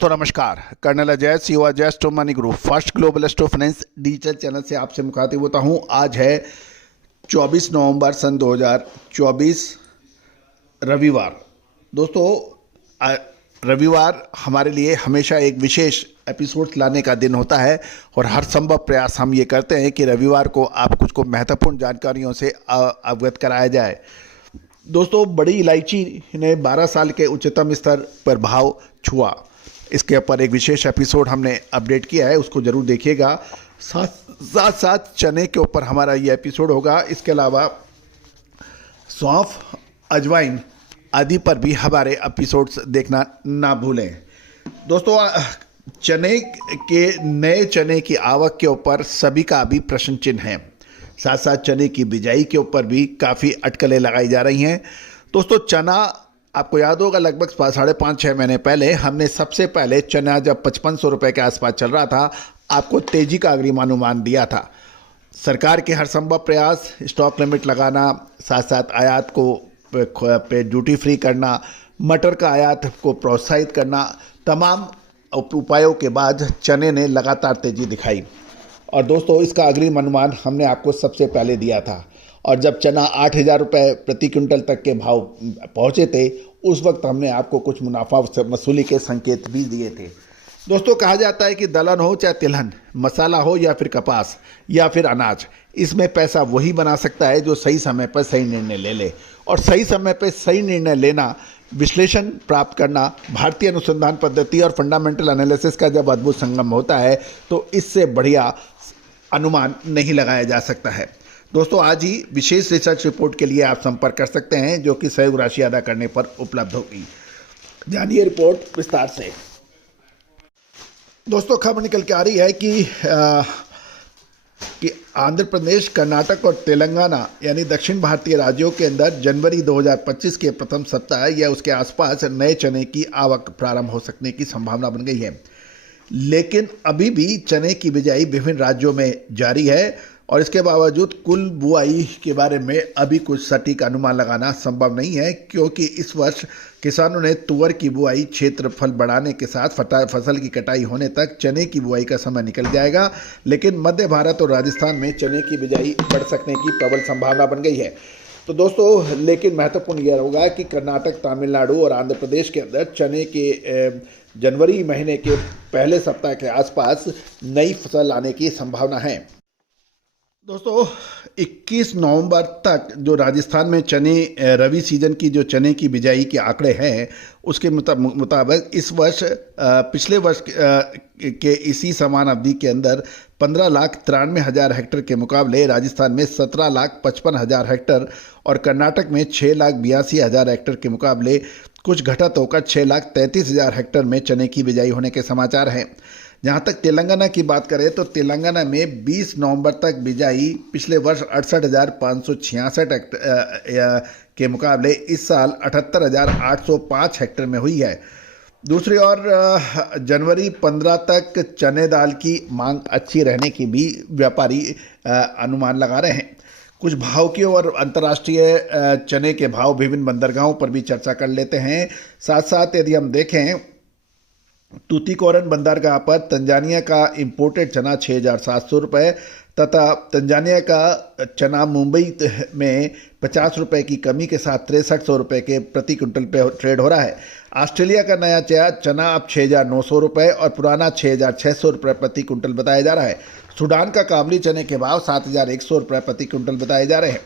दोस्तों नमस्कार। Colonel Ajay CO Ajay स्टो money group first global स्टो finance digital channel से आपसे मुखातिब होता हूं। आज है 24 नवंबर सन 2024 रविवार। दोस्तों रविवार हमारे लिए हमेशा एक विशेष एपिसोड लाने का दिन होता है और हर संभव प्रयास हम ये करते हैं कि रविवार को आप कुछ को महत्वपूर्ण जानकारियों से अवगत कराया जाए। दोस्तों बड़ी इलायची ने 12 साल के उच्चतम स्तर पर भाव छुआ। इसके ऊपर एक विशेष एपिसोड हमने अपडेट किया है, उसको जरूर देखिएगा। साथ साथ चने के ऊपर हमारा ये एपिसोड होगा। इसके अलावा सौंफ, अजवाइन आदि पर भी हमारे एपिसोड्स देखना ना भूलें। दोस्तों चने के नए चने की आवक के ऊपर सभी का अभी प्रश्न चिन्ह है। साथ साथ चने की बिजाई के ऊपर भी काफ़ी अटकलें लगाई जा रही हैं। दोस्तों चना आपको याद होगा लगभग 5.5-6 महीने पहले हमने सबसे पहले चना जब 5500 रुपये के आसपास चल रहा था आपको तेजी का अग्रिमानुमान दिया था। सरकार के हर संभव प्रयास, स्टॉक लिमिट लगाना, साथ साथ आयात को पे ड्यूटी फ्री करना, मटर का आयात को प्रोत्साहित करना, तमाम उपायों के बाद चने ने लगातार तेजी दिखाई। और दोस्तों इसका अग्रिम अनुमान हमने आपको सबसे पहले दिया था और जब चना 8,000 रुपये प्रति क्विंटल तक के भाव पहुंचे थे उस वक्त हमने आपको कुछ मुनाफा वसूली के संकेत भी दिए थे। दोस्तों कहा जाता है कि दलहन हो चाहे तिलहन, मसाला हो या फिर कपास या फिर अनाज, इसमें पैसा वही बना सकता है जो सही समय पर सही निर्णय ले ले। और सही समय पर सही निर्णय लेना, विश्लेषण प्राप्त करना, भारतीय अनुसंधान पद्धति और फंडामेंटल एनालिसिस का जब अद्भुत संगम होता है तो इससे बढ़िया अनुमान नहीं लगाया जा सकता है। दोस्तों आज ही विशेष रिसर्च रिपोर्ट के लिए आप संपर्क कर सकते हैं जो कि सहयोग राशि अदा करने पर उपलब्ध होगी। जानिए रिपोर्ट विस्तार से। दोस्तों खबर निकल के आ रही है कि आंध्र प्रदेश, कर्नाटक और तेलंगाना यानी दक्षिण भारतीय राज्यों के अंदर जनवरी 2025 के प्रथम सप्ताह या उसके आसपास नए चने की आवक प्रारंभ हो सकने की संभावना बन गई है। लेकिन अभी भी चने की बिजाई विभिन्न राज्यों में जारी है और इसके बावजूद कुल बुआई के बारे में अभी कुछ सटीक अनुमान लगाना संभव नहीं है, क्योंकि इस वर्ष किसानों ने तुअर की बुआई क्षेत्रफल बढ़ाने के साथ फसल की कटाई होने तक चने की बुआई का समय निकल जाएगा। लेकिन मध्य भारत और राजस्थान में चने की बिजाई बढ़ सकने की प्रबल संभावना बन गई है। तो दोस्तों लेकिन महत्वपूर्ण यह होगा कि कर्नाटक, तमिलनाडु और आंध्र प्रदेश के अंदर चने के जनवरी महीने के पहले सप्ताह के आसपास नई फसल आने की संभावना है। दोस्तों 21 नवंबर तक जो राजस्थान में चने रवि सीजन की जो चने की बिजाई के आंकड़े हैं उसके मुताबिक इस वर्ष पिछले वर्ष के इसी समान अवधि के अंदर 15,93,000 हेक्टेयर के मुकाबले राजस्थान में 17,55,000 हेक्टेयर और कर्नाटक में 6,82,000 हेक्टेयर के मुकाबले कुछ घटत होकर 6,33,000 हेक्टेयर में चने की बिजाई होने के समाचार हैं। जहाँ तक तेलंगाना की बात करें तो तेलंगाना में 20 नवंबर तक बिजाई पिछले वर्ष 68,566 के मुकाबले इस साल 78,805 हेक्टेयर में हुई है। दूसरी ओर जनवरी 15 तक चने दाल की मांग अच्छी रहने की भी व्यापारी अनुमान लगा रहे हैं। कुछ भाव की और अंतर्राष्ट्रीय चने के भाव विभिन्न बंदरगाहों पर भी चर्चा कर लेते हैं। साथ साथ यदि हम देखें तूतीकोरन बंदरगाह पर तंजानिया का इंपोर्टेड चना 6,700 रुपये तथा तंजानिया का चना मुंबई में 50 रुपये की कमी के साथ 6300 रुपये के प्रति क्विंटल पे ट्रेड हो रहा है। ऑस्ट्रेलिया का नया चना अब 6,900 रुपये और पुराना 6,600 रुपये प्रति क्विंटल बताया जा रहा है। सूडान का काबली चने के भाव 7,100 रुपये प्रति क्विंटल बताए जा रहे हैं।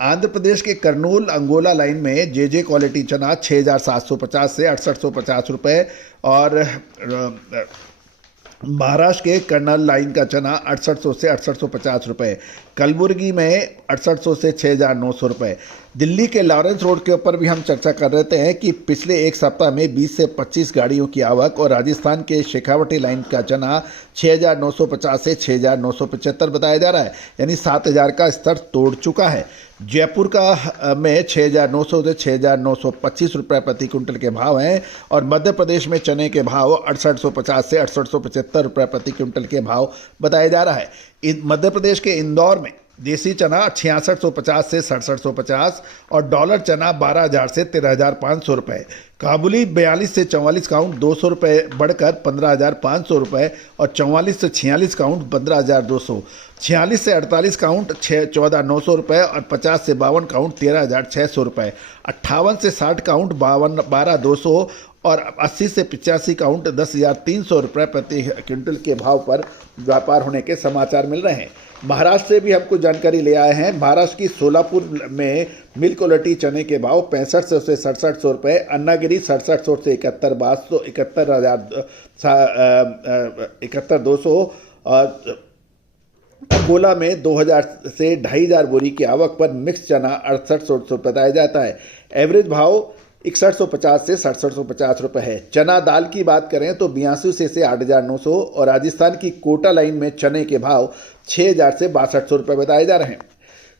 आंध्र प्रदेश के कर्नूल अंगोला लाइन में जे क्वालिटी चना 6,750 से 6,850 रुपये और महाराष्ट्र के कर्नल लाइन का चना 6,800 से 6,850 रुपये, कलबुर्गी में 6,800 से 6,900 रुपये। दिल्ली के लॉरेंस रोड के ऊपर भी हम चर्चा कर रहे हैं कि पिछले एक सप्ताह में 20 से 25 गाड़ियों की आवक और राजस्थान के शेखावटी लाइन का चना 6,950 से 6,975 बताया जा रहा है, यानी 7,000 का स्तर तोड़ चुका है। जयपुर का में 6,900 से 6,925 रुपये प्रति क्विंटल के भाव हैं और मध्य प्रदेश में चने के भाव 6,850 से 6,875 रुपये प्रति क्विंटल के भाव बताया जा रहा है। मध्य प्रदेश के इंदौर में देसी चना 6650 से 6750 और डॉलर चना 12000 से 13500 रुपये। काबुली 42 से 44 काउंट 200 रुपये बढ़कर 15500 रुपये और 44 से 46 काउंट 15200, 46 से 48 काउंट 14900 रुपये और 50 से 52 काउंट 13600 रुपये, 58 से 60 काउंट 12200 और 80 से 85 काउंट 10300 रुपये प्रति क्विंटल के भाव पर व्यापार होने के समाचार मिल रहे हैं। महाराष्ट्र से भी हम कुछ जानकारी ले आए हैं। महाराष्ट्र की सोलापुर में मिल क्वालिटी चने के भाव 6500 से 6700 रुपये, अन्नागिरी 6700 से 71,200 और अकोला में 2000 से 2500 बोरी की आवक पर मिक्स चना 6800 बताया जाता है। एवरेज भाव 6150 से 6750 रुपये है। चना दाल की बात करें तो 82 से 8900 और राजस्थान की कोटा लाइन में चने के भाव 6000 से 6200 रुपये बताए जा रहे हैं।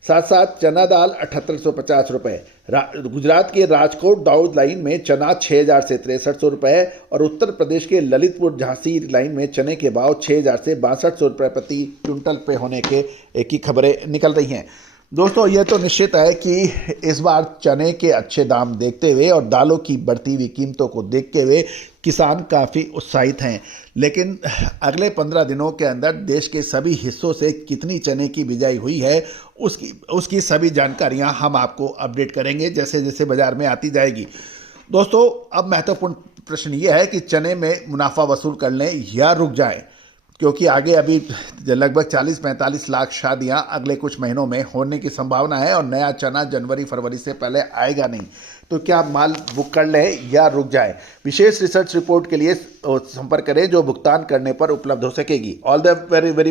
साथ साथ चना दाल 7850 रुपये। गुजरात के राजकोट दाऊद लाइन में चना 6000 से 6300 रुपये और उत्तर प्रदेश के ललितपुर झांसी लाइन में चने के भाव 6000 से 6200 रुपये प्रति क्विंटल पे होने के की खबरें निकल रही हैं। दोस्तों, यह तो निश्चित है कि इस बार चने के अच्छे दाम देखते हुए और दालों की बढ़ती हुई कीमतों को देखते हुए किसान काफ़ी उत्साहित हैं, लेकिन अगले 15 दिनों के अंदर देश के सभी हिस्सों से कितनी चने की बिजाई हुई है उसकी सभी जानकारियां हम आपको अपडेट करेंगे जैसे जैसे बाजार में आती जाएगी। दोस्तों, अब महत्वपूर्ण प्रश्न ये है कि चने में मुनाफा वसूल कर लें या रुक जाएं, क्योंकि आगे अभी लगभग 40-45 लाख शादियां अगले कुछ महीनों में होने की संभावना है और नया चना जनवरी-फरवरी से पहले आएगा नहीं। तो क्या माल बुक कर लें या रुक जाए? विशेष रिसर्च रिपोर्ट के लिए संपर्क करें जो भुगतान करने पर उपलब्ध हो सकेगी। All the very very